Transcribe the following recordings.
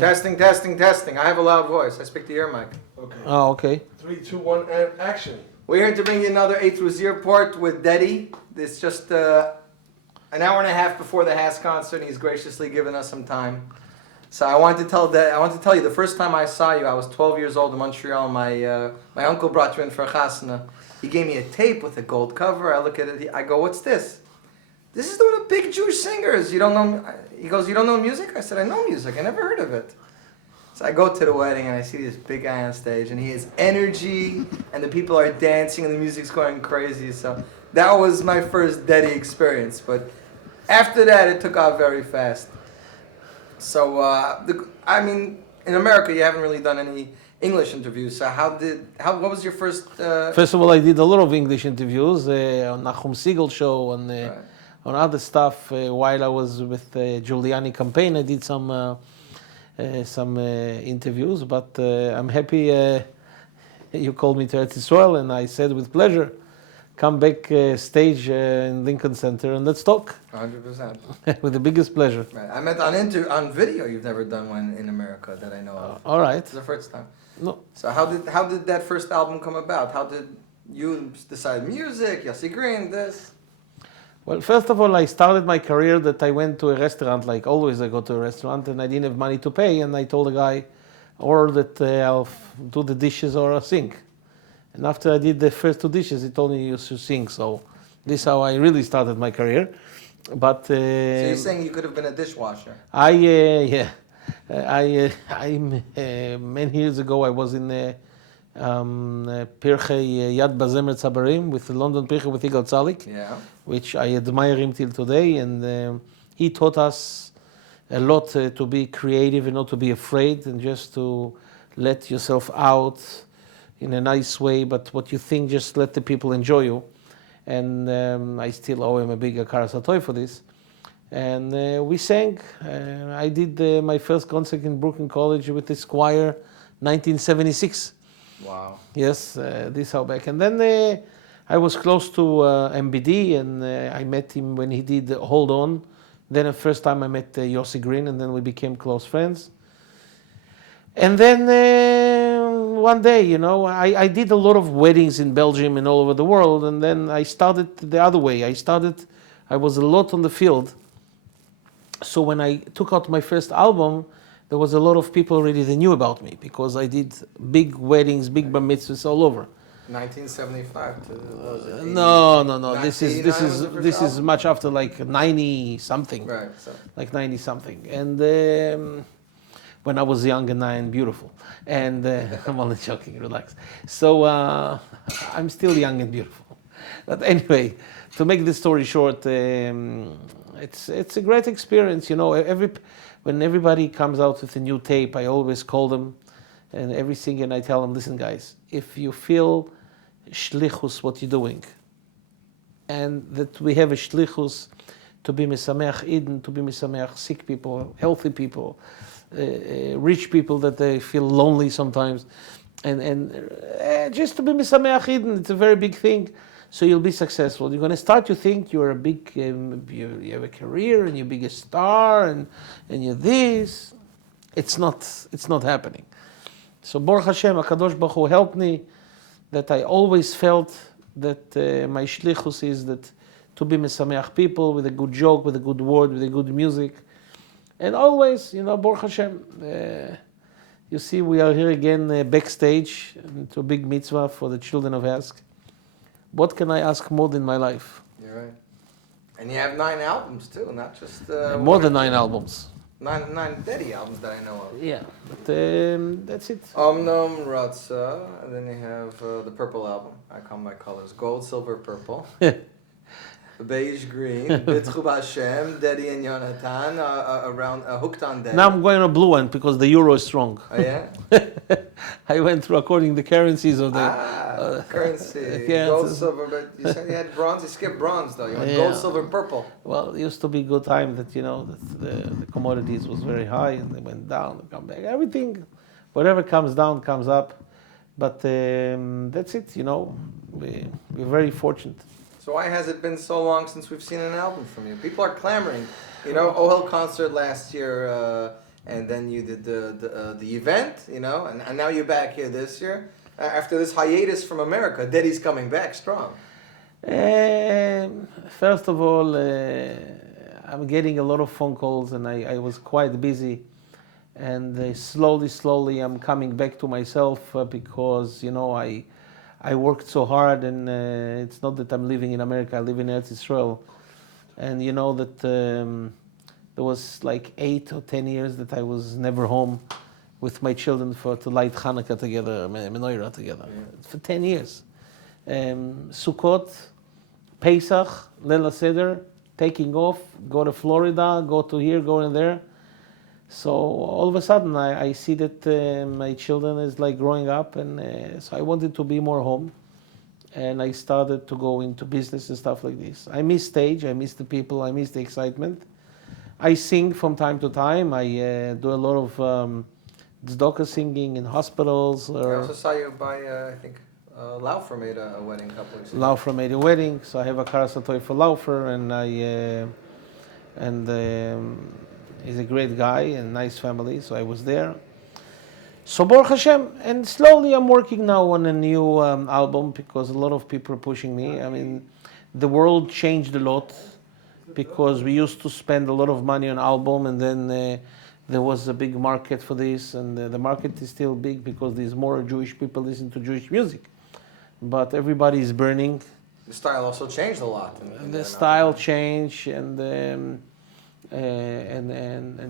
Testing, testing, testing. I have a loud voice. I speak to your mic. Okay. Oh, okay. 3, 2, 1, and action. We're here to bring you another A through Z report with DEDI. It's just an hour and a half before the HASC concert, and he's graciously given us some time. So I want to tell you, the first time I saw you, I was 12 years old in Montreal. My uncle brought you in for a chasna. He gave me a tape with a gold cover. I look at it. I go, "What's this?" "This is one of the big Jewish singers. You don't know?" He goes, "You don't know music?" I said, "I know music. I never heard of it." So I go to the wedding and I see this big guy on stage, and he has energy, and the people are dancing, and the music's going crazy. So that was my first DEDI experience. But after that, it took off very fast. So in America, you haven't really done any English interviews. So what was your first? First of all, I did a lot of English interviews on Nachum Siegel show, on other stuff. While I was with the Giuliani campaign, I did some interviews. But I'm happy you called me to Eretz Yisrael, and I said with pleasure, come back stage in Lincoln Center and let's talk. 100%. With the biggest pleasure. Right. I meant on video. You've never done one in America that I know of. All right. It's the first time. No. So how did that first album come about? How did you decide music, Yossi Green, this? Well, first of all, I started my career that I went to a restaurant, like always I go to a restaurant, and I didn't have money to pay, and I told the guy, or that I'll do the dishes or I'll sing. And after I did the first 2 dishes, he told me you should sing. So this is how I really started my career. But so you're saying you could have been a dishwasher? Many years ago I was in Pirchei Yad Bazemer Tzabarim with the London Pirchei with Yigal Tzalik, which I admire him till today. And he taught us a lot to be creative and not to be afraid, and just to let yourself out in a nice way, but what you think, just let the people enjoy you. And I still owe him a big Akara Satoy for this. And we sang. I did my first concert in Brooklyn College with this choir, 1976. Wow. Yes, this how back. And then I was close to MBD, and I met him when he did Hold On. Then the first time I met Yossi Green, and then we became close friends. And then one day, I did a lot of weddings in Belgium and all over the world, and then I started the other way. I was a lot on the field. So when I took out my first album, there was a lot of people already that knew about me, because I did big weddings, big bar mitzvahs all over. 1975 to no. This is much after, like 90 something. Right. So. Like 90 something. And when I was young and beautiful. And I'm only joking, relax. So I'm still young and beautiful. But anyway, to make the story short, it's a great experience. When everybody comes out with a new tape, I always call them and everything, and I tell them, listen guys, if you feel shlichus what you're doing, and that we have a shlichus to be mesameach Eden, to be mesameach sick people, healthy people, rich people that they feel lonely sometimes, and just to be mesameach Eden, it's a very big thing. So you'll be successful. You're going to start to think you're a big, you have a career and you're a big star and you're this. It's not happening. So Baruch Hashem, HaKadosh Baruch Hu helped me, that I always felt that my shlichus is that to be mesameach people with a good joke, with a good word, with a good music. And always, Baruch Hashem, you see we are here again backstage to a big mitzvah for the children of HASC. What can I ask more than my life? You're right. And you have 9 albums too, not just... more than 9 albums. 9 DEDI albums that I know of. Yeah, but that's it. Omnum, Ratza, and then you have the purple album, I Come by Colors, gold, silver, purple. Beige, green, B'tchu Hashem, DEDI and Yonatan, around Hooked on DEDI. Now I'm going on blue one because the euro is strong. Oh yeah? I went through according to the currencies of the... currency, gold, silver, but you said you had bronze, you skipped bronze though, you went gold, silver, purple. Well, it used to be a good time that, that the commodities was very high and they went down and come back. Everything, whatever comes down, comes up. But that's it, we're very fortunate. So why has it been so long since we've seen an album from you? People are clamoring. Ohel concert last year, and then you did the event, you know, and now you're back here this year. After this hiatus from America, DEDI's coming back strong. First of all, I'm getting a lot of phone calls, and I was quite busy. And slowly, I'm coming back to myself because, you know, I worked so hard, and it's not that I'm living in America, I live in Eretz Israel. And you know that there was like 8 or 10 years that I was never home with my children to light Hanukkah together, menorah together, for 10 years. Sukkot, Pesach, Leil Seder, taking off, go to Florida, go to here, go in there. So all of a sudden I see that my children is like growing up, and so I wanted to be more home, and I started to go into business and stuff like this. I miss stage, I miss the people, I miss the excitement. I sing from time to time. I do a lot of tzedakah singing in hospitals. I also saw you by, I think, Laufer made a wedding a couple weeks ago. Laufer made a wedding, so I have a karasatoy for Laufer, and he's a great guy and nice family, so I was there. So Baruch Hashem, and slowly I'm working now on a new album because a lot of people are pushing me. I mean, the world changed a lot because we used to spend a lot of money on album, and then there was a big market for this, and the market is still big because there's more Jewish people listen to Jewish music. But everybody is burning. The style also changed a lot. The style changed, and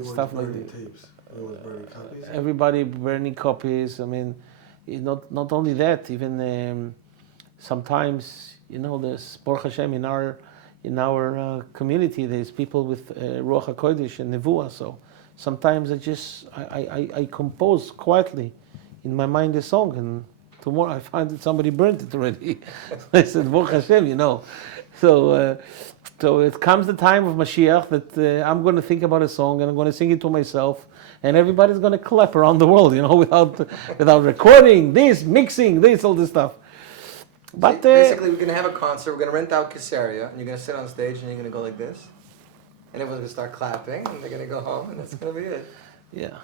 stuff like that. Tapes. Burning copies. Everybody burning copies. I mean, not only that. Even sometimes, you know, there's Baruch Hashem in our community. There's people with Ruach HaKodesh and Nevuah. So sometimes I compose quietly in my mind a song, and tomorrow I find that somebody burnt it already. I said, Baruch Hashem, you know. So it comes the time of Mashiach that I'm going to think about a song, and I'm going to sing it to myself, and everybody's going to clap around the world, you know, without recording this, mixing this, all this stuff. But basically, we're going to have a concert. We're going to rent out Caesarea, and you're going to sit on stage, and you're going to go like this, and everyone's going to start clapping, and they're going to go home, and that's going to be it. Yeah.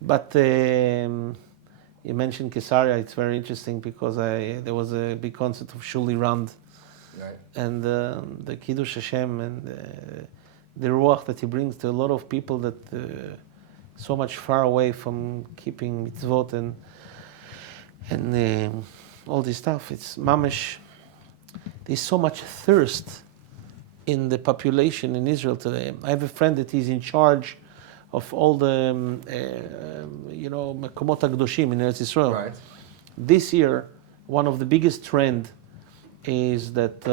But you mentioned Caesarea. It's very interesting because there was a big concert of Shuli Rand. Right. And the Kiddush Hashem and the Ruach that he brings to a lot of people that so much far away from keeping mitzvot and all this stuff. It's mamish. There's so much thirst in the population in Israel today. I have a friend that is in charge of all the Mekomot HaKadoshim in Eretz Israel. Right. This year, one of the biggest trend is that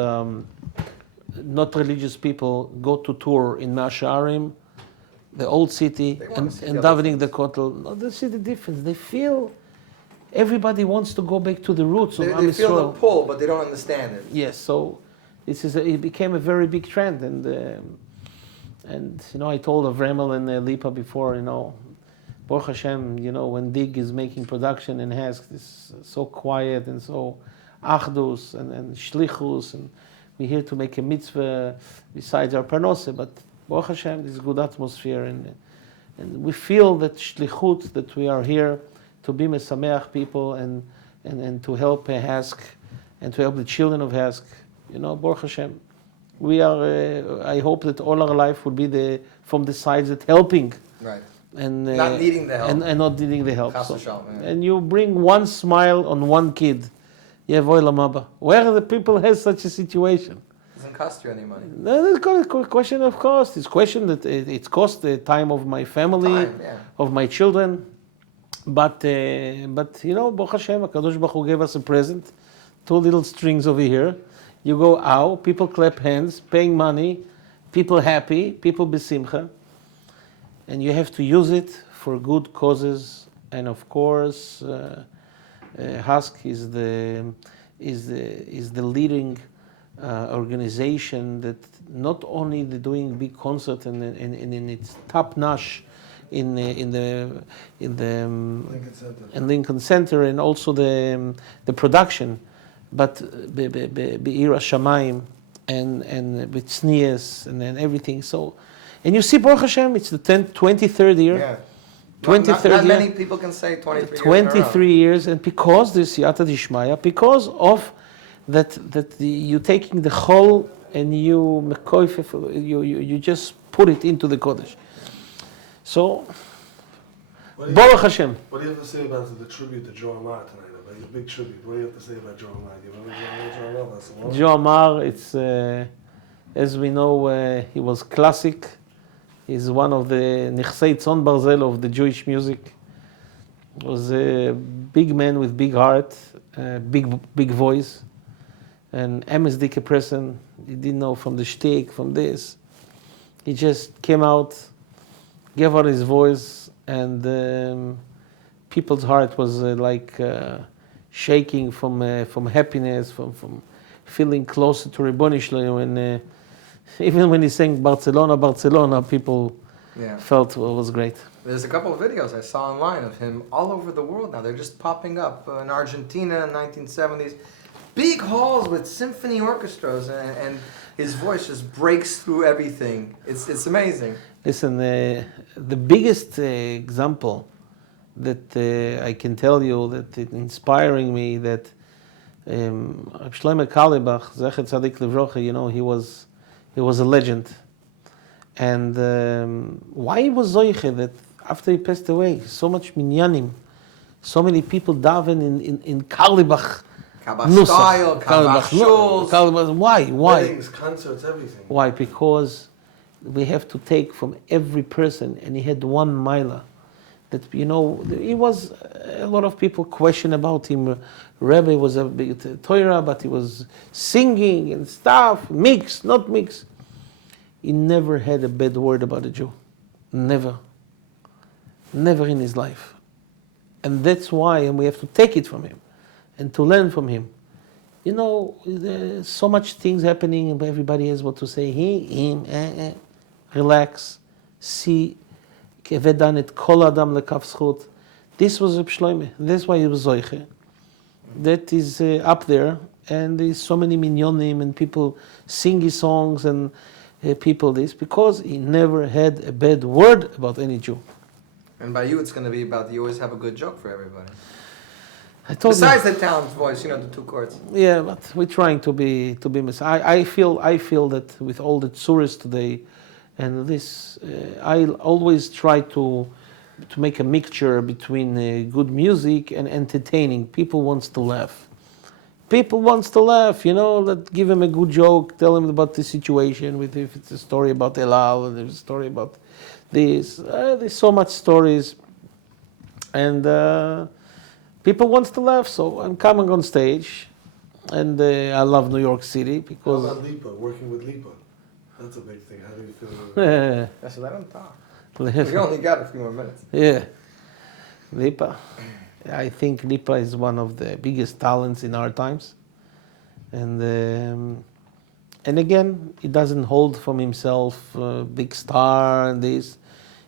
not religious people go to tour in Mea Shearim, the old city, and davening the Kotel. No, they see the difference. They feel everybody wants to go back to the roots of Am They feel Yisrael. the pull, but they don't understand it. Yes, so it became a very big trend, and you know, I told Avremel and Lipa before, you know, Baruch Hashem, you know, when Dig is making production in HASC, it's so quiet and so achdus and shlichus, and we're here to make a mitzvah besides our parnose, but Baruch Hashem, this good atmosphere, and we feel that shlichut, that we are here to be mesameach people and to help HASC and to help the children of HASC. You know, Baruch Hashem, we are. I hope that all our life will be from the sides that helping. Right. And not needing the help. and not needing the help. Chas So, v'shalom, yeah. and you bring one smile on one kid. You have olam haba. Where the people has such a situation? It doesn't cost you any money. No, it's not a question of cost. It's question that it's cost the time of my family, Time, yeah. of my children. But you know, Baruch Hashem, HaKadosh Baruch Hu gave us a present. 2 little strings over here. You go out, people clap hands, paying money, people happy, people besimcha. And you have to use it for good causes. And of course, HASC is the leading organization that not only the doing big concert and in its top notch in Lincoln Center, and also the production, but Be'ir Hashamayim and with tznius and everything. So And you see, Baruch Hashem, it's the 23rd year. Yeah. 23rd not year. many people can say 23 years. 23 years, and because this Yata Dishmaya, because of that you taking the whole and you just put it into the Kodesh. So, Baruch Hashem. What do you have to say about the tribute to Joe Amar tonight? About your big tribute. What do you have to say about Joe Amar? Do you remember Joe Amar? Joe Amar, it's as we know, he was classic. He's one of the Nichsei Tzon Barzel of the Jewish music. He was a big man with big heart, big voice, and MSDK person. He didn't know from the shtick, from this. He just came out, gave out his voice, and people's heart was shaking from happiness, from feeling closer to Ribbon Shlomo. Even when he sang Barcelona, Barcelona, people felt it was great. There's a couple of videos I saw online of him all over the world now. They're just popping up. In Argentina in 1970s. Big halls with symphony orchestras, and his voice just breaks through everything. It's amazing. Listen, the biggest example that I can tell you that it inspiring me, that Shlomo Carlebach, Zecher Tzadik Livrocha, he was a legend. And why he was Zoiche that after he passed away, so much minyanim, so many people daven in Carlebach. Kabbalah style, Kabbalah shuls. Why? Weddings, concerts, everything. Why? Because we have to take from every person, and he had one milah. That he was. A lot of people question about him. Rebbe was a big Torah, but he was singing and stuff, mix, not mix. He never had a bad word about a Jew, never in his life, and that's why, and we have to take it from him. And to learn from him. There's so much things happening, and everybody has what to say. Him, relax, see, kevedanet kol adam lekaf zchut. This was Reb Shlomo. That's why he was Zoiche. That is up there, and there's so many minyonim, and people sing his songs, and people this, because he never had a bad word about any Jew. And by you, it's going to be about you always have a good joke for everybody. Besides the talent voice, the two chords. Yeah, but we're trying to be I feel that with all the tourists today, and this, I always try to make a mixture between good music and entertaining. People wants to laugh. Let give him a good joke, tell him about the situation. If it's a story about Elal, and there's a story about this. There's so much stories, and. People wants to laugh, so I'm coming on stage, and I love New York City because. How about Lipa? Working with Lipa, that's a big thing. How do you feel? So let him talk. We only got a few more minutes. Yeah, Lipa. I think Lipa is one of the biggest talents in our times, and again, he doesn't hold from himself big star and this.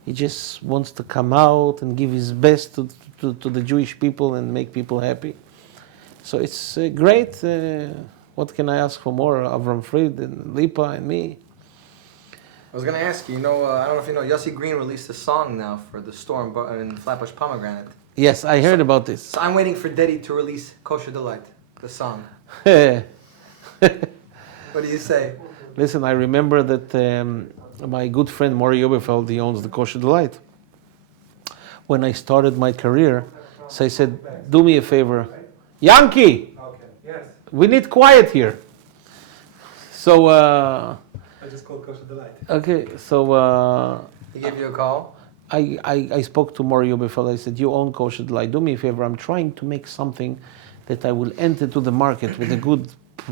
He just wants to come out and give his best to the Jewish people and make people happy. So it's great. What can I ask for more? Avram Fried and Lipa and me. I was going to ask you, I don't know if you know, Yossi Green released a song now for the Storm in Flatbush Pomegranate. Yes, I heard about this. So I'm waiting for DEDI to release Kosher Delight, the song. What do you say? Listen, I remember that my good friend Maury Oberfeld, he owns the Kosher Delight. When I started my career, so I said, do me a favor. Yankee! Okay, yes. We need quiet here. So, I just called Kosher Delight. okay, so He gave you a call? I spoke to Maury Oberfeld. I said, you own Kosher Delight. Do me a favor. I'm trying to make something that I will enter to the market with a good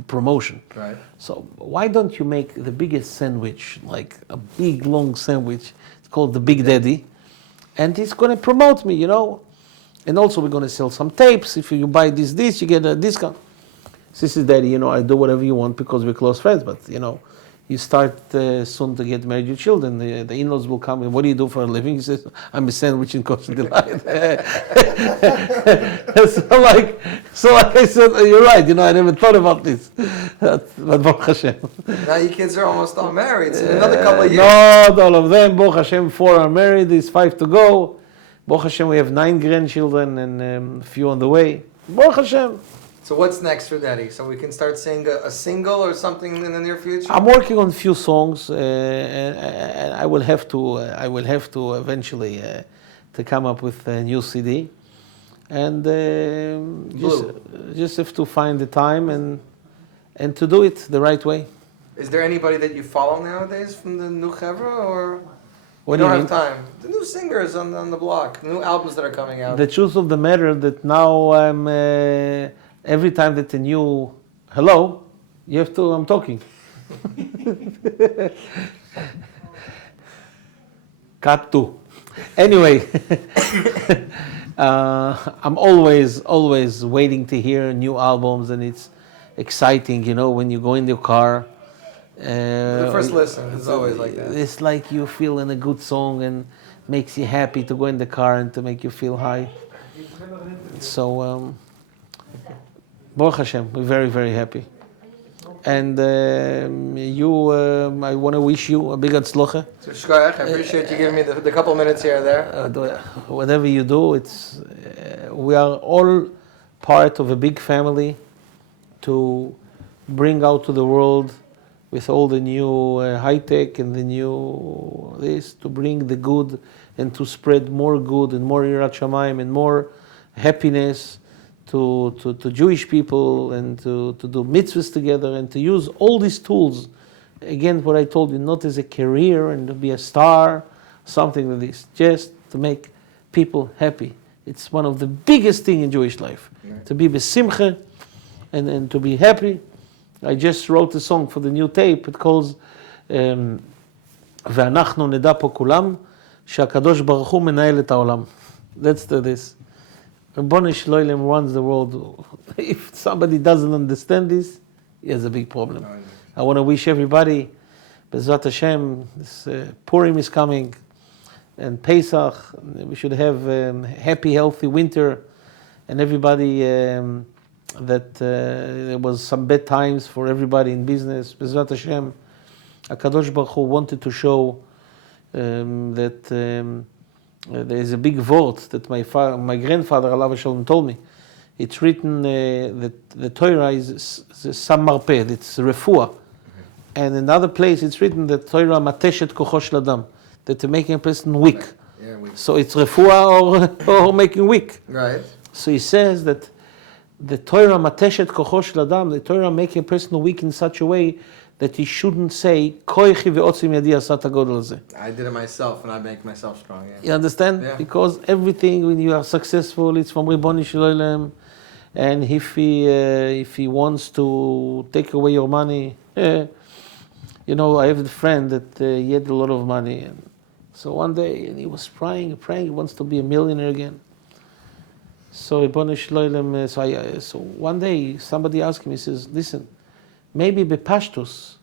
promotion. Right. So why don't you make the biggest sandwich, like a big long sandwich? It's called the Big Daddy, and it's going to promote me, And also we're going to sell some tapes. If you buy this, you get a discount. This is Daddy, I do whatever you want because we're close friends. But you start soon to get married, your children, the in-laws will come and what do you do for a living? He says, I'm a sandwich in kosher delight. so like I said, you're right, I never thought about this. But Baruch Hashem. Now your kids are almost all married, so in another couple of years. Not all of them. Baruch Hashem, 4 are married, there's 5 to go. Baruch Hashem, we have 9 grandchildren and a few on the way. Baruch Hashem. So what's next for Daddy? So we can start singing a single or something in the near future? I'm working on a few songs, and I will have to eventually to come up with a new CD, and just have to find the time and to do it the right way. Is there anybody that you follow nowadays from the new chevra, or What you do you don't mean? have time? The new singers on the block, new albums that are coming out. The truth of the matter that now I'm every time that a new hello, I'm talking. Cut 2. Anyway, I'm always waiting to hear new albums, and it's exciting, when you go in your car. The first listen is always like that. It's like you feel in a good song and makes you happy to go in the car and to make you feel high. So, Baruch Hashem, we're very, very happy. And I want to wish you a big atzlocha. So Shkoyach, I appreciate you giving me the couple minutes here and there. Whatever you do, we are all part of a big family to bring out to the world with all the new high tech and the new to bring the good and to spread more good and more Yirat Shamayim and more happiness to Jewish people, and to do mitzvahs together and to use all these tools. Again, what I told you, not as a career and to be a star, something like this, just to make people happy. It's one of the biggest things in Jewish life, to be besimcha and to be happy. I just wrote a song for the new tape. It calls "Ve'anachnu neda po kulam she'akadosh baruch hu menael et haolam." That's this. Ribono shel olam runs the world. If somebody doesn't understand this, he has a big problem. I want to wish everybody, Bezrat Hashem, this Purim is coming, and Pesach. We should have happy, healthy winter, and everybody. That there was some bad times for everybody in business. Bezrat Hashem, HaKadosh Baruch Hu wanted to show that there is a big vote that my grandfather, Alav Shalom, told me. It's written that the Torah is Sam Marpeh, it's refuah. And in another place it's written that Torah mateshet kocho shel adam, that to making a person weak. Yeah, weak. So it's refuah or making weak. Right. So he says that the Torah mateshet kocho shel adam, the Torah making a person weak in such a way that he shouldn't say koichi ve'otzim yadi asat hagodol hazeh. I did it myself, and I make myself strong. Yeah. You understand? Yeah. Because everything when you are successful, it's from Ribono shel olam, and if he wants to take away your money, I have a friend that he had a lot of money, and so one day and he was praying, he wants to be a millionaire again. So Ribono shel olam, so one day somebody asked him, he says, listen, maybe bepashtus,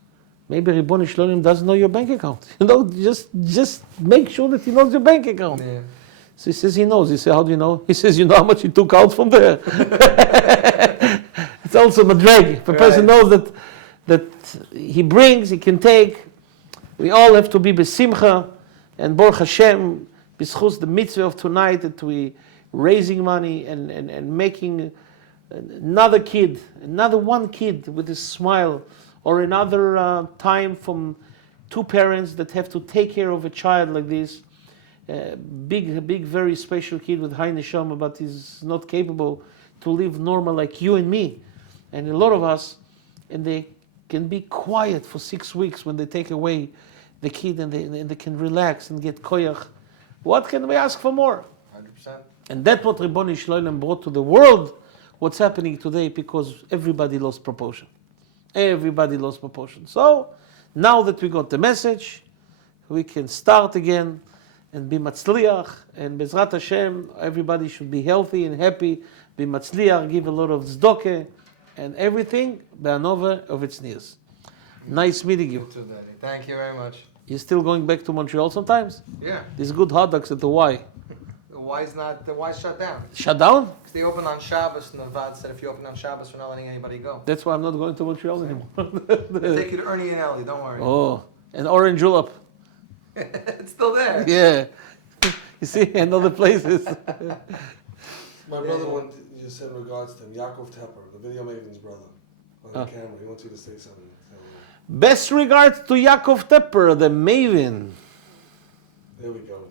maybe Ribono shel olam doesn't know your bank account. Just make sure that he knows your bank account. Yeah. So he says he knows. He said, how do you know? He says, you know how much you took out from there. It's also madreg. If a person knows that he brings, he can take. We all have to be besimcha, and Baruch Hashem, b'schus the mitzvah of tonight, that we raising money and making another one kid with a smile, or another time from 2 parents that have to take care of a child like this. Big, very special kid with high neshama, but he's not capable to live normal like you and me, and a lot of us, and they can be quiet for 6 weeks when they take away the kid, and they can relax and get koyach. What can we ask for more? 100%. And that's what Ribono shel olam brought to the world. What's happening today, because everybody lost proportion. Everybody lost proportion. So now that we got the message, we can start again and be matzliach, and Bezrat Hashem, everybody should be healthy and happy, be matzliach, give a lot of tzedakah, and everything be'anova of its nears. Nice meeting You you. too, Daddy. Thank you very much. You still going back to Montreal sometimes? Yeah. There's good hot dogs at the Y. The Y's shut down. Shut down? 'Cause they open on Shabbos, and the Vad said if you open on Shabbos, we're not letting anybody go. That's why I'm not going to Montreal anymore. They take you to Ernie and Ellie, don't worry. Oh, and orange julep. It's still there. Yeah. You see, and other places. My brother wanted you said in regards to him, Yaakov Tepper, the video Maven's brother, on the camera. He wants you to say something. Best regards to Yaakov Tepper, the Maven. There we go.